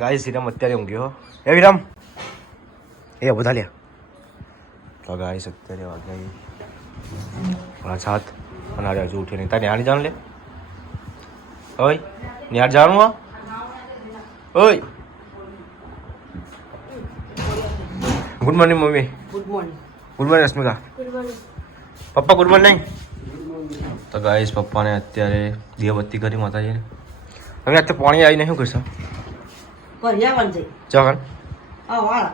Guys વિરામ અત્યારે ઊંઘ્યો. એ વિરામ એ બધા લ્યા. તો ગાઈસ અત્યારે વાગ્યા 7 અને આજે હજુ ઉઠ્યો નહીં. તારે નિહાળી જાણ લે. ઓય નિહાળ જાણું હા. ઓય good morning mummy. Good morning. Good morning Rashmika. પપ્પા ગુડ મોર્નિંગ. તો ગાઈસ પપ્પાને અત્યારે દીવાબત્તી કરી માતાજીને. હવે અત્યારે પાણી આવીને શું કરશો? પરિયાવન છે. ચાલ આ વાળા.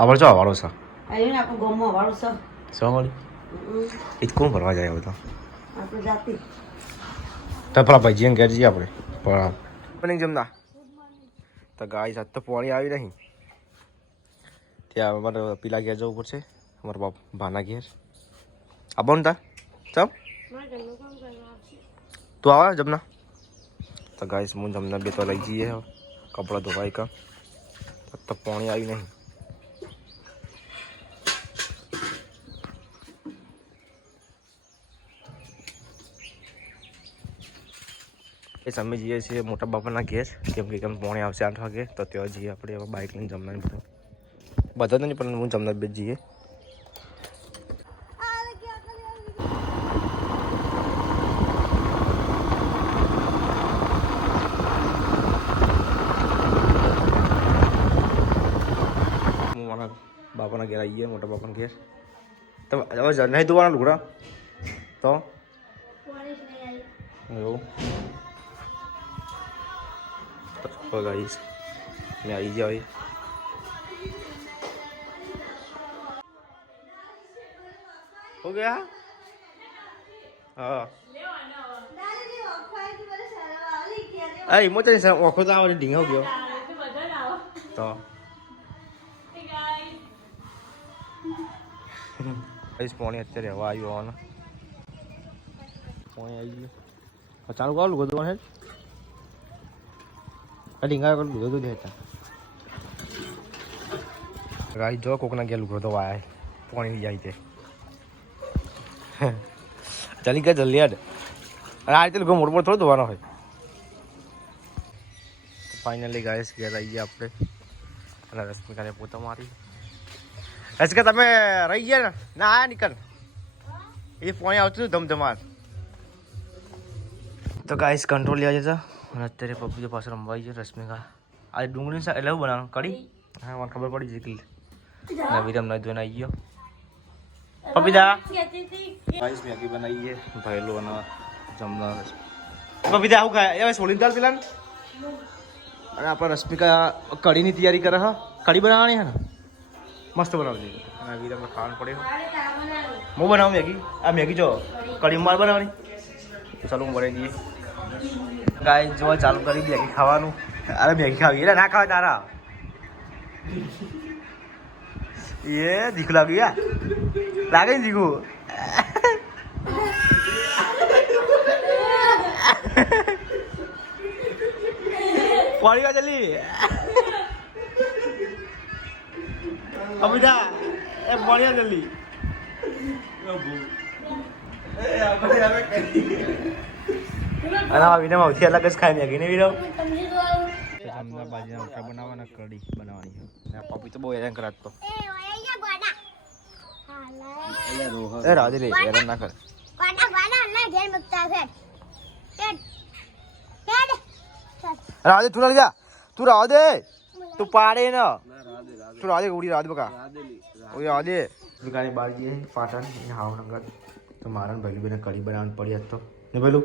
આવડો છો વાળો છે. આવીને આપણું ગામમાં વાળું છે. શું મળી એ કોણ ભરવા જાય બધા આપણે જાતિ. તો પેલા ભાઈજીને ઘેર જઈએ આપણે. પણ જમના તો ગાઈસ આજ તો પાણી આવી નહીં. ત્યાં અમારે પેલા ઘેર જવું પડશે. અમારા ભાના ઘેર આવો ને તાર ચાલ તું આવા જમના. તો ગાઈસ હું જમના બે તો લઈ જઈએ. કપડાં ધોવાય કા તો પાણી આવી નહીં. એ અમે જઈએ છીએ મોટા બાપાના ઘેર કેમ કે પાણી આવશે 8 વાગે. તો ત્યાં જઈએ આપણે હવે બાઇક લઈને જમવાનું બધું બધા તો નહીં પણ હું જમના બે જઈએ. બાપાના ઘેર આવીએ મોટા બાપાના ઘેર. તો હવે નહીં ધોવાના લુગડા તો એવું તો ગાઈસ મેં આવી ગયા હોય. હો ગયા હા આ મોટા ઓખો તો આવે ઢીંગો ગયો તો પાણી અત્યારે હવા આવ્યું હોવાનું પાણી આવી ગયું. ચાલુ કરો લુગો તો હે ઢીંગા કર લુગો તો દેતા ગાઈ જો કોકના ગયા લુગો તો વાય પાણી જાય તે ચાલી ગયા જલ્દી યાર. અને આ રીતે લુગો મોડ થોડો ધોવાનો હોય. ફાઇનલી ગાઈસ ઘેર આવી ગયા આપણે. અને રશ્મિકાને પોતા મારી. રશ્મિકા તમે રહી ગયા ને ના આયા નીકળ એ પાણી આવતું ધમધમાર. તો ગાઈસ કંટ્રોલ લેવા જતા અને અત્યારે પપ્પી પાસે રમવા આવી છે. રશ્મિકા આજે ડુંગળી એટલે એવું બનાવવાનું કઢી. હા મને ખબર પડી છે કે વિરમ નહીં ધોઈને આવી ગયો. પપીદા ગાઈસ મેગી બનાવીએ ભાઈલો અને જમવા. પપીદા આવું ખાય હવે સોળી દાલ પેલા અને આપણે રશ્મિકા કઢીની તૈયારી કરે. હા કઢી બનાવવાની હે ને મસ્ત બનાવજે. અને વિરમને ખાવાનું પડે. હું બનાવું મેગી. આ મેગી જો કઢી માર બનાવવાની. ચાલો હું બનાવી દઈએ. ગાય જોવા ચાલુ કરી મેગી ખાવાનું. અરે મેગી ખાવી એટલે ના ખાવા તારા એ દીખું લાગ્યું યાર લાગે ને દીખું. પાણી વા જલ્દી અમિતા એ પાણી વા જલ્દી. અને આ વિના સૌથી અલગ જ ખાઈ મેગી ને વિરાવ ભાજીના રોટલા બનાવવાના કઢી બનાવવાની. પપ્પી તો બહુ હેરાન કરાત તો એ રાજે રે હેરાન ના કર. રાજે તું ના તું રાવ દે તું પાડે ને તું રાજે ઉડી રાજ બકા ઓય રાજે દુકાને બહાર જઈએ પાટણ હાવનગર. તો મારા ભાઈ બેને કઢી બનાવવાની પડી હતી તો ને પેલું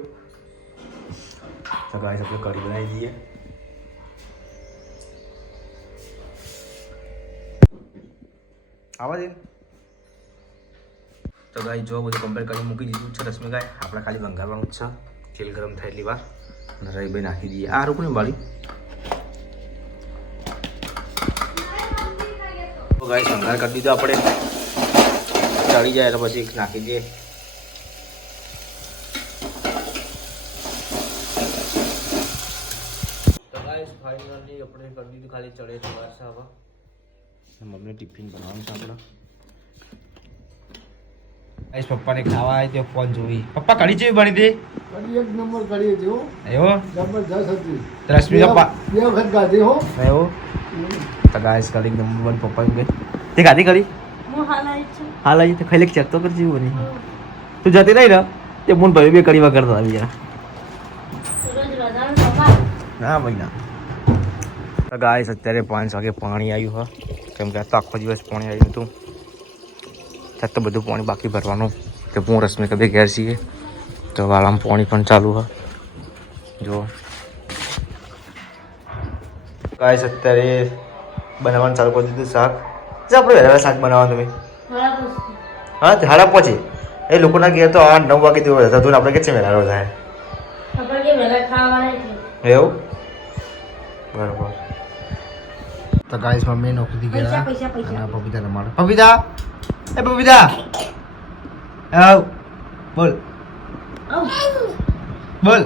તો ગાઈસ આપણે કઢી બનાવી દઈએ. આવા દે તો ગાઈ જો બધું કમ્પેર કરી મૂકી દીધું છે. રશ્મિકા આપણે ખાલી વંગારવાનું જ છે. તેલ ગરમ થાય એટલી વાર અને રહી ભાઈ નાખી દઈએ. આ રૂપની બાળી તો ગાઈ વંગાર કરી દીધો આપણે. ચડી જાય તો પછી નાખી દઈએ. તો ગાઈસ ફાઇનલી આપણે કરી દીધું. ખાલી ચડે તો વાર છે. હવે મમ્મીને ટિફિન બનાવવાનું છે આપણે. ગાઈસ પપ્પાને ખાવા આવી તો ફોન જોઈ. પપ્પા કઢી જેવી બની હતી? કઢી એક નંબર કરી હતી હો. એવો? જબરજસ્ત હતી. તો રશ્મિકા બે વખત ગાધી હો. એવો? તો ગાઈસ કઢી નંબર 1 પપ્પા એમ ગઈ. તે ખાધી કઢી? હાલ આવી તો ખાઈ લે ચેક તો કરજી બની. તું જતી રહી ને તે મુન ભાઈ બે કઢી વગર તો આવી યાર. ના ભાઈ ના. તો ગાઈસ અત્યારે 5 વાગે પાણી આવ્યું હા, કેમ કે આ તો આખો દિવસ પાણી આવ્યું હતું. ત્યાં તો બધું પાણી બાકી ભરવાનું. તો હું રશ્મિકા બે ઘેર છીએ તો વાળામાં પાણી પણ ચાલુ હા. જો ગાઈસ અત્યારે બનાવવાનું ચાલુ કરી દીધું શાક. જે આપણે વહેલા શાક બનાવવાનું તમે હા તે હાડા પહોંચે એ લોકોના ઘેર તો 8-9 વાગે તો હતું ને આપણે કેટલે વહેલા થાય એવું બરાબર. તો ગાઈસ મમ્મી નોકરી ગયા અને પપીતા રમાડે. પપીતા એ પપીતા આવ બોલ બોલ